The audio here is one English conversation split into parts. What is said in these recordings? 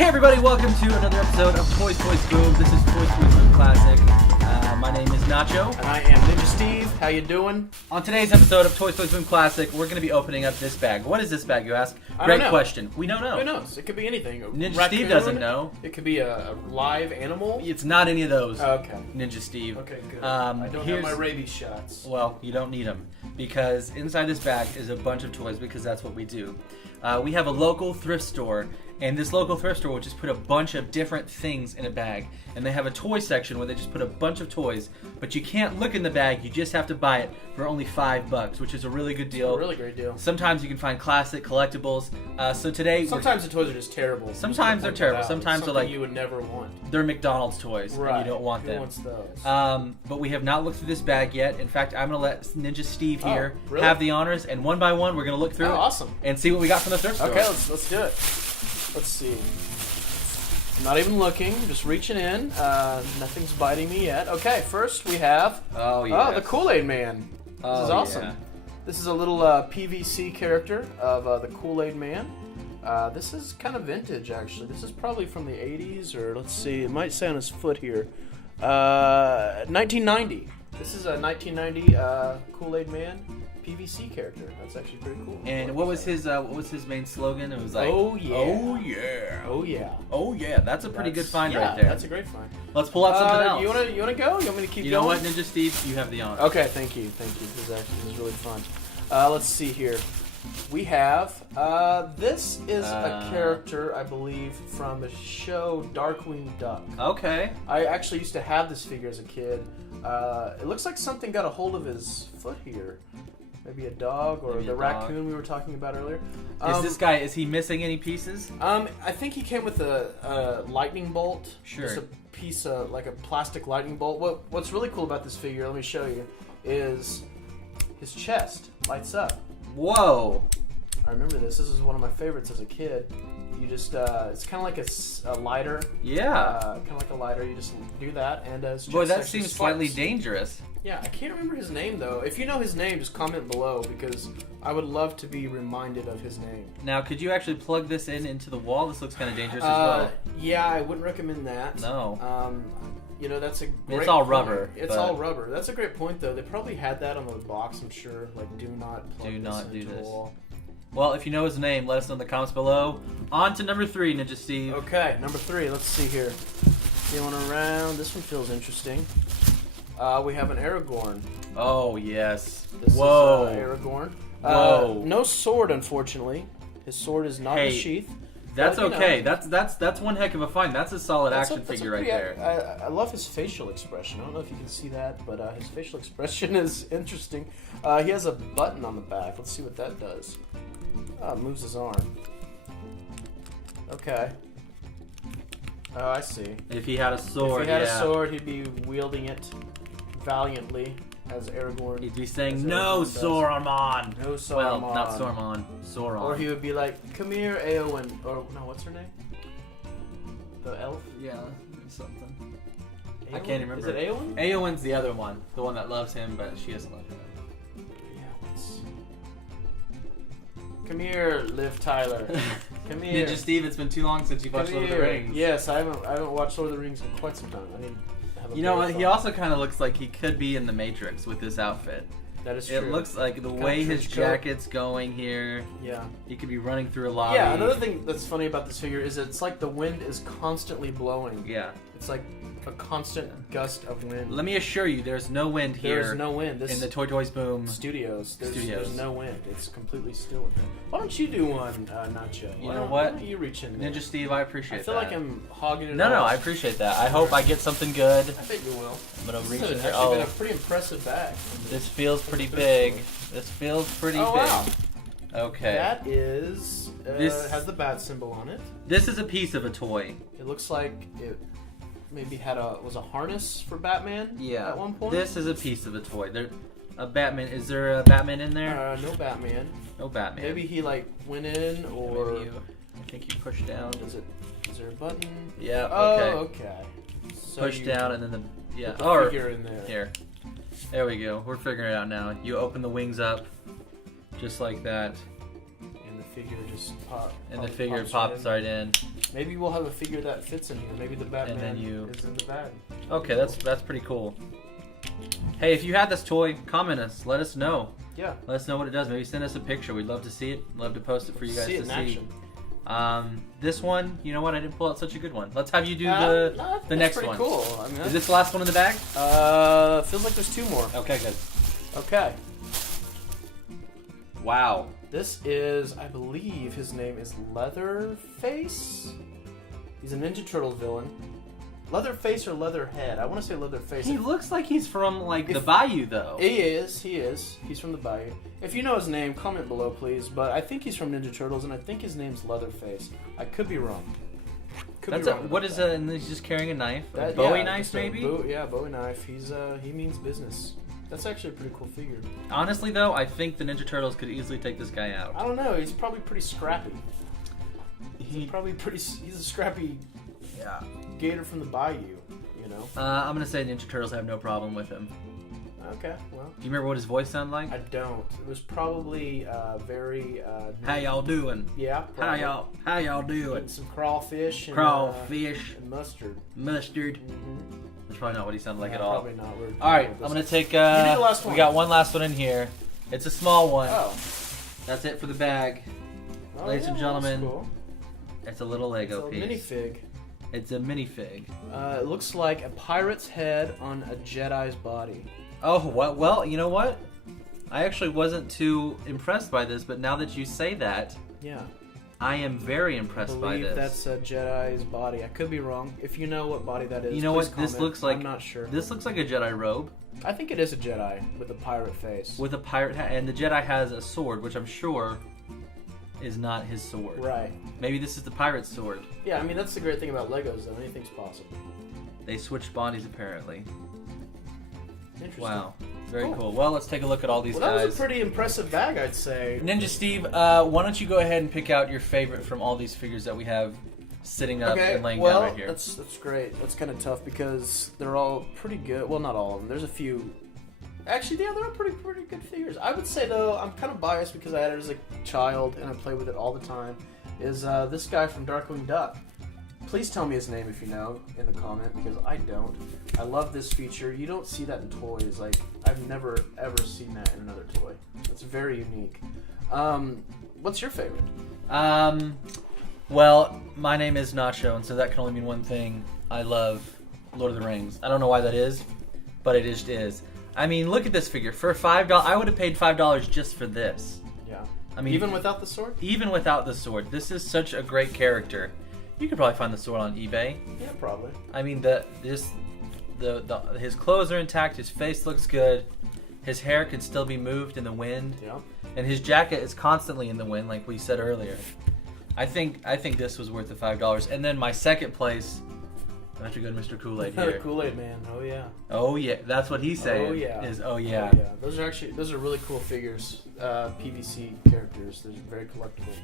Hey everybody, welcome to another episode of Toys Boom. This is Toys Boom Classic. My name is Nacho. And I am Ninja Steve. How you doing? On today's episode of Toys Boom Classic, we're going to be opening up this bag. What is this bag, you ask? Great question. We don't know. Who knows? It could be anything. Ninja Raccoon. Steve doesn't know. It could be a live animal. It's not any of those. Okay. Ninja Steve. Okay, good. I don't have my rabies shots. Well, you don't need them because inside this bag is a bunch of toys because that's what we do. We have a local thrift store, and this local thrift store will just put a bunch of different things in a bag. And they have a toy section where they just put a bunch of toys, but you can't look in the bag, you just have to buy it for only $5, which is a really good deal. It's a really great deal. Sometimes you can find classic collectibles. So today... Sometimes the toys are just terrible. Sometimes they're terrible. Sometimes they're like... you would never want. They're McDonald's toys, right. and you don't want them. Who wants those? But we have not looked through this bag yet. In fact, I'm going to let Ninja Steve here really? have the honors, and one by one we're going to look through it. Awesome. And see what we got from the thrift store. Okay, let's do it. Let's see. I'm not even looking, just reaching in. Nothing's biting me yet. Okay, first we have the Kool-Aid Man. This is awesome. Yeah. This is a little PVC character of the Kool-Aid Man. This is kind of vintage, actually. This is probably from the 80s, or let's see, it might say on his foot here. 1990. This is a 1990 Kool-Aid Man PVC character. That's actually pretty cool. And what was his main slogan? It was like, "Oh yeah, oh yeah, oh yeah, oh yeah." That's a pretty good find right there. That's a great find. Let's pull out something else. You wanna go? You want me to keep going? You know what, Ninja Steve? You have the honor. Okay, thank you. This is really fun. Let's see here. We have this is a character, I believe, from the show Darkwing Duck. Okay. I actually used to have this figure as a kid. It looks like something got a hold of his foot here. Maybe a dog or the raccoon we were talking about earlier. Is he missing any pieces? I think he came with a lightning bolt. Sure. Just a piece of, like a plastic lightning bolt. What's really cool about this figure, let me show you, is his chest lights up. Whoa. I remember this. This is one of my favorites as a kid. You just, it's kind of like a lighter. Yeah. Kind of like a lighter. You just do that, and his chest Boy, that actually seems sparks. slightly dangerous. Yeah, I can't remember his name, though. If you know his name, just comment below, because I would love to be reminded of his name. Now, could you actually plug this into the wall? This looks kind of dangerous as well. Yeah, I wouldn't recommend that. No. You know, that's a great It's all point. rubber. It's all rubber. That's a great point, though. They probably had that on the box, I'm sure. Like, do not plug this into the wall. Well, if you know his name, let us know in the comments below. On to number 3, Ninja Steve. Okay, number 3. Let's see here. Feeling around. This one feels interesting. We have an Aragorn. Oh, yes. This is Aragorn. Whoa. No sword, unfortunately. His sword is not in the sheath. That's but, okay. That's one heck of a find. That's a solid action figure right there. I love his facial expression. I don't know if you can see that, but his facial expression is interesting. He has a button on the back. Let's see what that does. Moves his arm. Okay. Oh, I see. If he had a sword, If he had a sword, he'd be wielding it valiantly as Aragorn. He'd be saying, "No, Sauron." No, Sauron. Well, not Sauron. Sauron. Or he would be like, "Come here, Eowyn." Or no, what's her name? The elf? Yeah, something. Eowyn? I can't remember. Is it Eowyn? Eowyn's the other one, the one that loves him, but she doesn't love him. Come here, Liv Tyler. Come here. Ninja Steve, it's been too long since you've watched Lord of the Rings. Yes, I haven't watched Lord of the Rings in quite some time. I need to have a You know what? He also kind of looks like he could be in the Matrix with this outfit. That is true. It looks like the way his jacket's going here. Yeah. He could be running through a lobby. Yeah, another thing that's funny about this figure is it's like the wind is constantly blowing. Yeah. It's like a constant gust of wind. Let me assure you, there's no wind here. There's no wind. In the Toys Boom Studios. There's no wind. It's completely still in here. Why don't you do one, Nacho? You know what? Why don't you reach in there? Ninja Steve, I appreciate that. I feel like I'm hogging it No, I appreciate that. I hope I get something good. I bet you will. I'm going to reach in This there. has actually been a pretty impressive bag. This feels pretty big. This feels pretty big. Wow. Okay. That is... This has the bat symbol on it. This is a piece of a toy. It looks like it maybe was a harness for Batman at one point. This is a piece of a toy. Is there a Batman in there? No Batman. No Batman. Maybe he went in, or I think you push down. Is there a button? Yeah. Oh, okay. So push down and then put the figure in there. Here. There we go. We're figuring it out now. You open the wings up, just like that. And the figure just pop. And the figure pops right in. Maybe we'll have a figure that fits in here. Maybe the Batman is in the bag. Okay, that's pretty cool. Hey, if you had this toy, comment us. Let us know. Yeah. Let us know what it does. Maybe send us a picture. We'd love to see it. Love to post it for you guys to see. Action. This one, you know what? I didn't pull out such a good one. Let's have you do the next one. Cool. I mean, is this the last one in the bag? Feels like there's 2 more. Okay, good. Okay. Wow. This is, I believe his name is Leatherface. He's a Ninja Turtle villain. Leatherface or Leatherhead? I want to say Leatherface. He looks like he's from the Bayou, though. He is. He's from the Bayou. If you know his name, comment below, please. But I think he's from Ninja Turtles, and I think his name's Leatherface. I could be wrong. What is that? And he's just carrying a knife? A Bowie knife, maybe? Bowie knife. He means business. That's actually a pretty cool figure. Honestly, though, I think the Ninja Turtles could easily take this guy out. I don't know. He's probably pretty scrappy. He's a scrappy gator from the Bayou, you know? I'm going to say Ninja Turtles have no problem with him. Okay, well. Do you remember what his voice sounded like? I don't. It was probably very... how y'all doing? Yeah. Probably. How y'all doing? Eating some crawfish. And, and mustard. Mm-hmm. That's probably not what he sounded like at all. Probably not. All right, I'm going to take... You did the last one. We got one last one in here. It's a small one. Oh. That's it for the bag. Oh, Ladies and gentlemen, that's cool. It's a little Lego piece. It's a minifig. It's a minifig. It looks like a pirate's head on a Jedi's body. Oh, what? Well, you know what? I actually wasn't too impressed by this, but now that you say that, yeah, I am very impressed by this. That's a Jedi's body. I could be wrong. If you know what body that is, you know what comment. this looks like? I'm not sure. This looks like a Jedi robe. I think it is a Jedi with a pirate face. With a pirate hat, and the Jedi has a sword, which I'm sure is not his sword. Right. Maybe this is the pirate's sword. Yeah, I mean that's the great thing about Legos, though. Anything's possible. They switched bodies apparently. Interesting. Wow. Very cool. Well, let's take a look at all these guys. That was a pretty impressive bag, I'd say. Ninja Steve, why don't you go ahead and pick out your favorite from all these figures that we have sitting up and laying down right here. That's great. That's kind of tough because they're all pretty good. Well, not all of them. There's a few. Actually, yeah, they're all pretty good figures. I would say, though, I'm kind of biased because I had it as a child and I played with it all the time, is this guy from Darkwing Duck. Please tell me his name if you know in the comment, because I don't. I love this feature. You don't see that in toys. Like, I've never, ever seen that in another toy. It's very unique. What's your favorite? Well, my name is Nacho, and so that can only mean one thing. I love Lord of the Rings. I don't know why that is, but it just is. I mean, look at this figure. For $5, I would have paid $5 just for this. Yeah. I mean, even without the sword? Even without the sword. This is such a great character. You could probably find the sword on eBay. Yeah, probably. I mean, his clothes are intact. His face looks good. His hair could still be moved in the wind. Yeah. And his jacket is constantly in the wind, like we said earlier. I think this was worth the $5. And then my second place, I have to go to Mr. Kool-Aid here. Kool-Aid Man. Oh yeah. Oh yeah. That's what he's saying. Oh yeah. Oh yeah. Oh, yeah. Those are really cool figures. PVC characters. They're very collectible.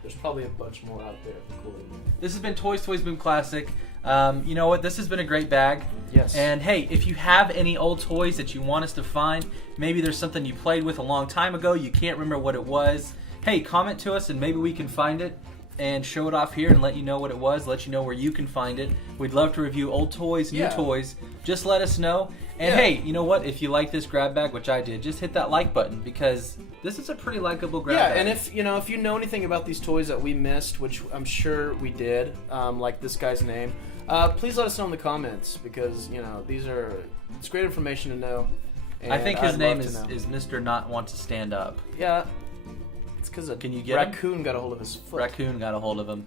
There's probably a bunch more out there for Kool-Aid Man. This has been Toys Boom Classic. You know what? This has been a great bag. Yes. And hey, if you have any old toys that you want us to find, maybe there's something you played with a long time ago, you can't remember what it was, hey, comment to us and maybe we can find it and show it off here and let you know what it was, let you know where you can find it. We'd love to review old toys, new toys. Just let us know. And hey, you know what? If you like this grab bag, which I did, just hit that like button because this is a pretty likable grab bag. Yeah, and if you know anything about these toys that we missed, which I'm sure we did, like this guy's name, please let us know in the comments because it's great information to know. I think his name is Mr. Not Want to Stand Up. Yeah. It's because a raccoon got a hold of his foot. Raccoon got a hold of him.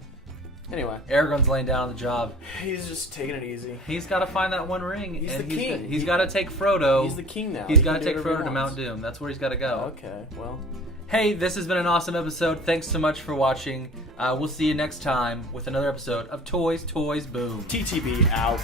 Anyway. Aragorn's laying down on the job. He's just taking it easy. He's got to find that one ring. He's the king. He's got to take Frodo. He's the king now. He's got to take Frodo to Mount Doom. That's where he's got to go. Okay, well. Hey, this has been an awesome episode. Thanks so much for watching. We'll see you next time with another episode of Toys Boom. TTB out.